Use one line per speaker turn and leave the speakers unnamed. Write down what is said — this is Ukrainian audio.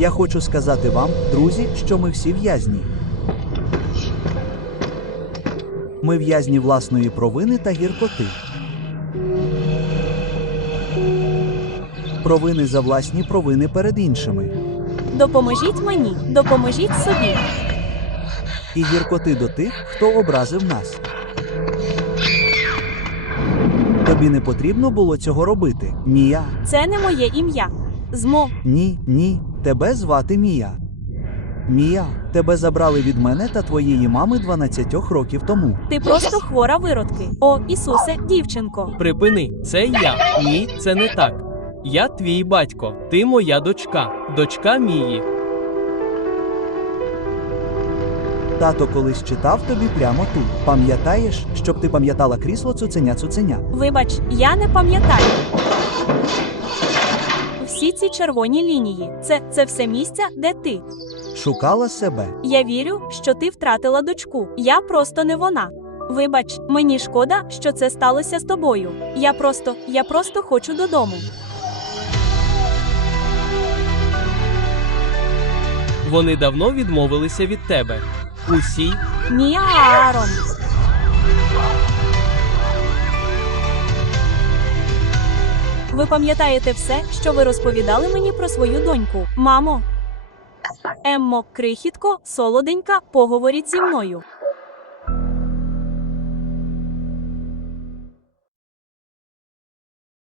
Я хочу сказати вам, друзі, що ми всі в'язні. Ми в'язні власної провини та гіркоти. Провини за власні провини перед іншими.
Допоможіть мені, допоможіть собі.
І гіркоти до тих, хто образив нас. Тобі не потрібно було цього робити, Мія.
Це не моє ім'я. Змо.
Ні, тебе звати Мія. Мія, тебе забрали від мене та твоєї мами 12 років тому.
Ти просто хвора виродки. О, Ісусе, дівчинко.
Припини, це я. Ні, це не так. Я твій батько, ти моя дочка, дочка Мії.
Тато колись читав тобі прямо тут. Пам'ятаєш, щоб ти пам'ятала крісло цуценя-цуценя?
Вибач, я не пам'ятаю. Всі ці червоні лінії – це все місця, де ти.
Шукала себе.
Я вірю, що ти втратила дочку. Я просто не вона. Вибач, мені шкода, що це сталося з тобою. Я просто хочу додому.
Вони давно відмовилися від тебе. Усі.
Мія Аарон. Ви пам'ятаєте все, що ви розповідали мені про свою доньку? Мамо. Еммо, крихітко, солоденька, поговоріть зі мною.